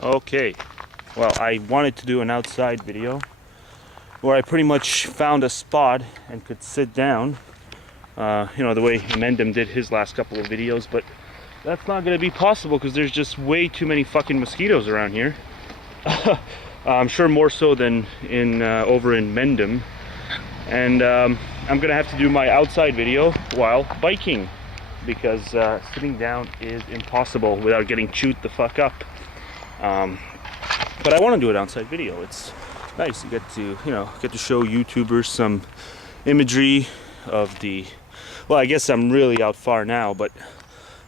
Okay, well, I wanted to do an outside video where I pretty much found a spot and could sit down, the way Mendham did his last couple of videos, but that's not going to be possible because there's just way too many fucking mosquitoes around here. I'm sure more so than over in Mendham, and I'm going to have to do my outside video while biking because sitting down is impossible without getting chewed the fuck up. But I want to do an outside video. It's nice. You get to show YouTubers some imagery of the, well, I guess I'm really out far now, but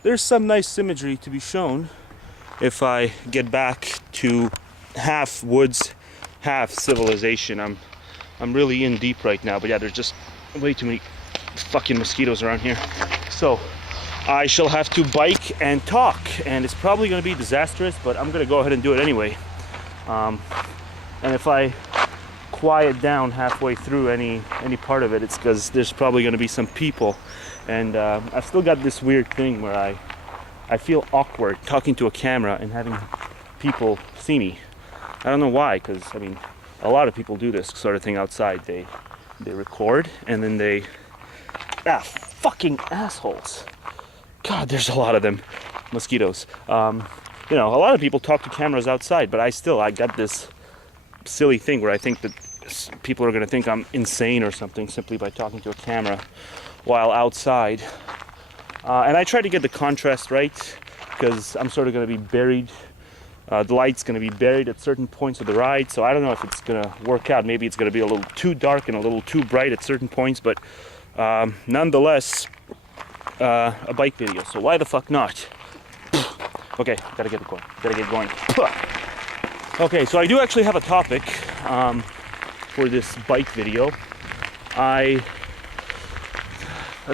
there's some nice imagery to be shown if I get back to half woods, half civilization. I'm really in deep right now, but yeah, there's just way too many fucking mosquitoes around here. So I shall have to bike and talk, and it's probably going to be disastrous, but I'm going to go ahead and do it anyway. And if I quiet down halfway through any part of it, it's because there's probably going to be some people, and I've still got this weird thing where I feel awkward talking to a camera and having people see me. I don't know why, because I mean, a lot of people do this sort of thing outside. They record and then they fucking assholes. God, there's a lot of them. Mosquitoes. A lot of people talk to cameras outside, but I got this silly thing where I think that people are going to think I'm insane or something simply by talking to a camera while outside. And I try to get the contrast right because I'm sort of going to be buried. The light's going to be buried at certain points of the ride, so I don't know if it's going to work out. Maybe it's going to be a little too dark and a little too bright at certain points, but nonetheless, a bike video, so why the fuck not? Okay, gotta get going. Okay, so I do actually have a topic for this bike video. I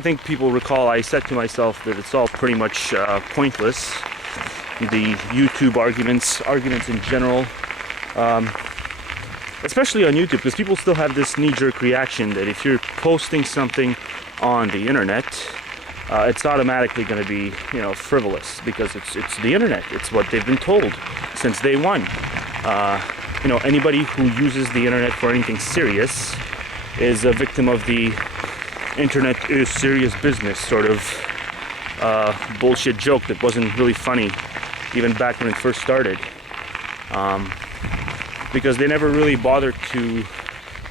think people recall I said to myself that it's all pretty much pointless. The YouTube arguments in general, especially on YouTube, because people still have this knee-jerk reaction that if you're posting something on the internet, it's automatically going to be, frivolous because it's the internet. It's what they've been told since day one. Anybody who uses the internet for anything serious is a victim of the internet is serious business sort of bullshit joke that wasn't really funny even back when it first started, because they never really bothered to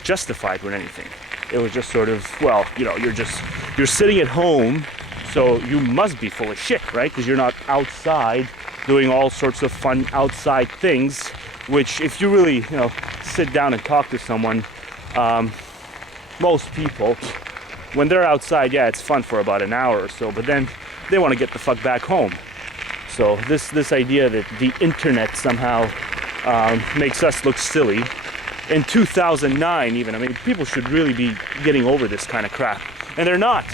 justify it with anything. It was just sort of, well, you're sitting at home, so you must be full of shit, right? Because you're not outside doing all sorts of fun outside things, which if you really, sit down and talk to someone, most people, when they're outside, yeah, it's fun for about an hour or so, but then they want to get the fuck back home. So this idea that the internet somehow makes us look silly, in 2009 even, I mean, people should really be getting over this kind of crap, and they're not.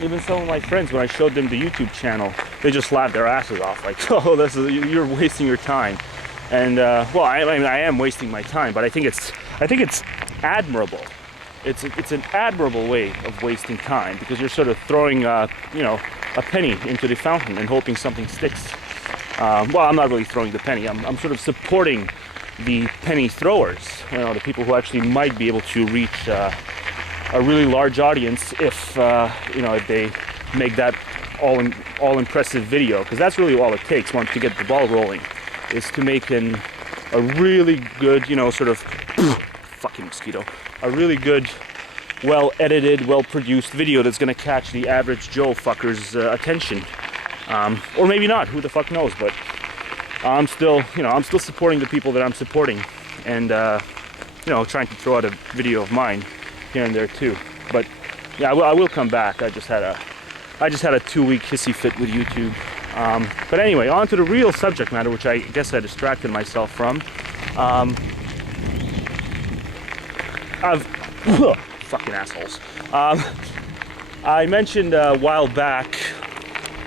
Even some of my friends, when I showed them the YouTube channel, they just laughed their asses off, like, oh, you're wasting your time. And well, I am wasting my time, but I think it's admirable. It's an admirable way of wasting time, because you're sort of throwing a penny into the fountain and hoping something sticks. Well, I'm not really throwing the penny. I'm sort of supporting the penny throwers. The people who actually might be able to reach a really large audience if they make that all impressive video, because that's really all it takes once to get the ball rolling, is to make a really good sort of fucking mosquito, a really good, well edited, well produced video that's going to catch the average Joe fucker's attention, or maybe not, who the fuck knows. But I'm still supporting the people that I'm supporting, and trying to throw out a video of mine here and there too. But yeah, I will come back. I just had a 2-week hissy fit with YouTube. But anyway, on to the real subject matter, which I guess I distracted myself from. Fucking assholes. I mentioned a while back,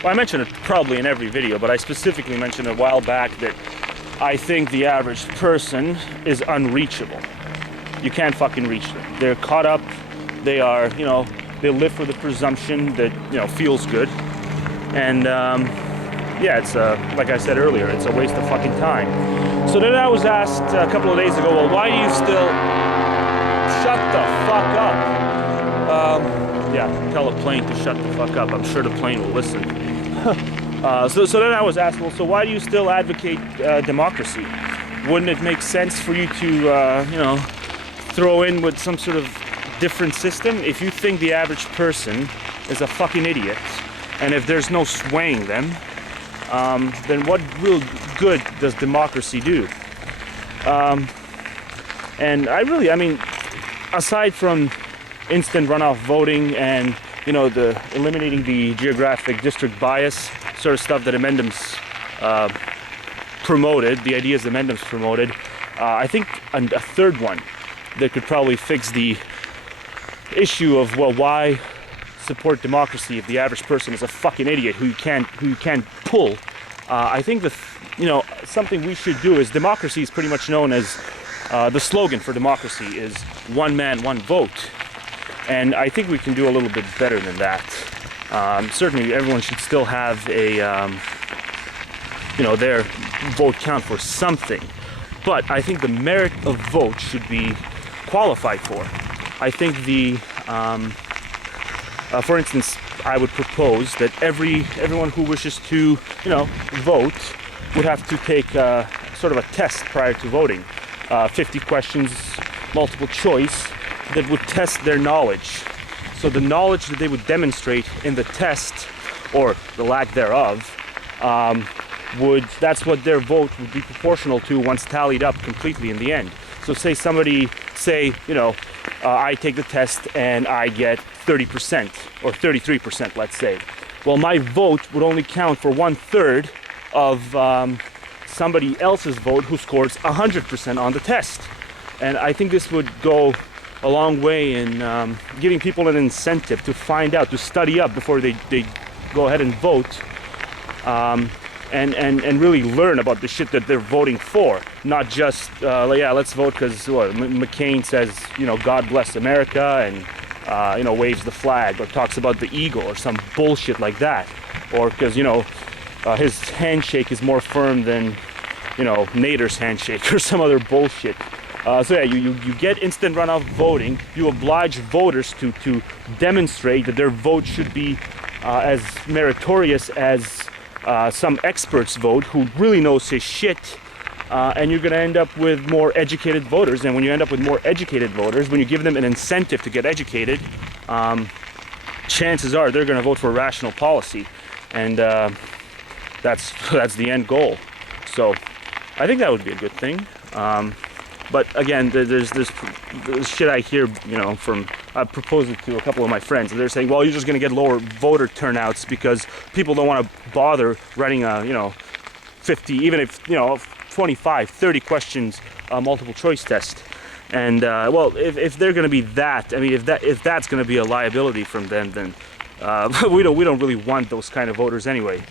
well, I mentioned it probably in every video, but I specifically mentioned a while back that I think the average person is unreachable. You can't fucking reach them. They're caught up. They are, they live for the presumption that, feels good. And yeah, it's like I said earlier, it's a waste of fucking time. So then I was asked a couple of days ago, well, why do you still shut the fuck up? Yeah, tell a plane to shut the fuck up. I'm sure the plane will listen. So then I was asked, well, so why do you still advocate democracy? Wouldn't it make sense for you to, you know, throw in with some sort of different system? If you think the average person is a fucking idiot, and if there's no swaying them, then what real good does democracy do? And I mean, aside from instant runoff voting and, you know, the eliminating the geographic district bias sort of stuff that amendments promoted, the ideas amendments promoted, I think a third one that could probably fix the issue of, well, why support democracy if the average person is a fucking idiot who you can't pull. I think you know, something we should do is, democracy is pretty much known as the slogan for democracy is one man, one vote, and I think we can do a little bit better than that. Certainly, everyone should still have a you know, their vote count for something, but I think the merit of vote should be qualified for. I think for instance, I would propose that everyone who wishes to, you know, vote would have to take sort of a test prior to voting. 50 questions, multiple choice, that would test their knowledge. So the knowledge that they would demonstrate in the test, or the lack thereof, that's what their vote would be proportional to once tallied up completely in the end. So say somebody, you know, I take the test and I get 30% or 33%, let's say. Well, my vote would only count for 1/3 of somebody else's vote who scores 100% on the test. And I think this would go a long way in giving people an incentive to find out, to study up before they go ahead and vote. And really learn about the shit that they're voting for, not just yeah, let's vote because McCain says, you know, God bless America, and you know, waves the flag or talks about the eagle or some bullshit like that, or because, you know, his handshake is more firm than, you know, Nader's handshake or some other bullshit. So yeah, you get instant runoff voting. You oblige voters to demonstrate that their vote should be as meritorious as some expert's vote who really knows his shit, and you're going to end up with more educated voters. And when you end up with more educated voters, when you give them an incentive to get educated, chances are they're going to vote for rational policy, and that's the end goal. So I think that would be a good thing. But again, there's shit I hear, you know, from, I proposed it to a couple of my friends, and they're saying, well, you're just going to get lower voter turnouts because people don't want to bother writing a, you know, 50, even if, you know, 25, 30 questions multiple choice test. And well, if they're going to be that, I mean, if that's going to be a liability from them, then we don't really want those kind of voters anyway.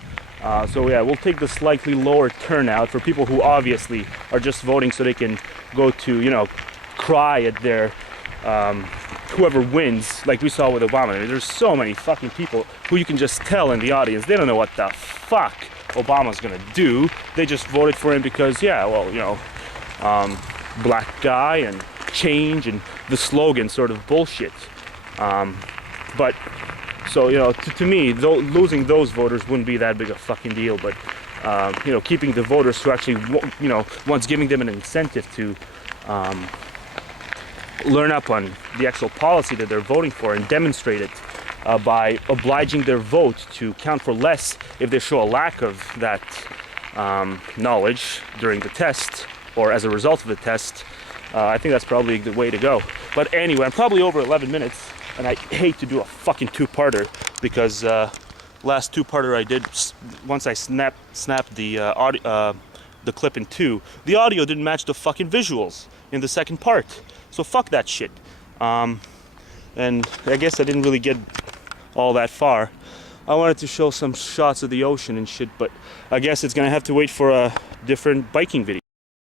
So yeah, we'll take the slightly lower turnout for people who obviously are just voting so they can go to, you know, cry at their whoever wins, like we saw with Obama. I mean, there's so many fucking people who you can just tell in the audience they don't know what the fuck Obama's gonna do. They just voted for him because, yeah, well, you know, black guy and change and the slogan sort of bullshit. But so, you know, to me, losing those voters wouldn't be that big a fucking deal. But you know, keeping the voters who actually, you know, once giving them an incentive to learn up on the actual policy that they're voting for and demonstrate it by obliging their vote to count for less if they show a lack of that knowledge during the test or as a result of the test. I think that's probably the way to go. But anyway, I'm probably over 11 minutes, and I hate to do a fucking two-parter because last two-parter I did, once I snapped the audio, the clip in two, the audio didn't match the fucking visuals in the second part. So fuck that shit. And I guess I didn't really get all that far. I wanted to show some shots of the ocean and shit, but I guess it's gonna have to wait for a different biking video.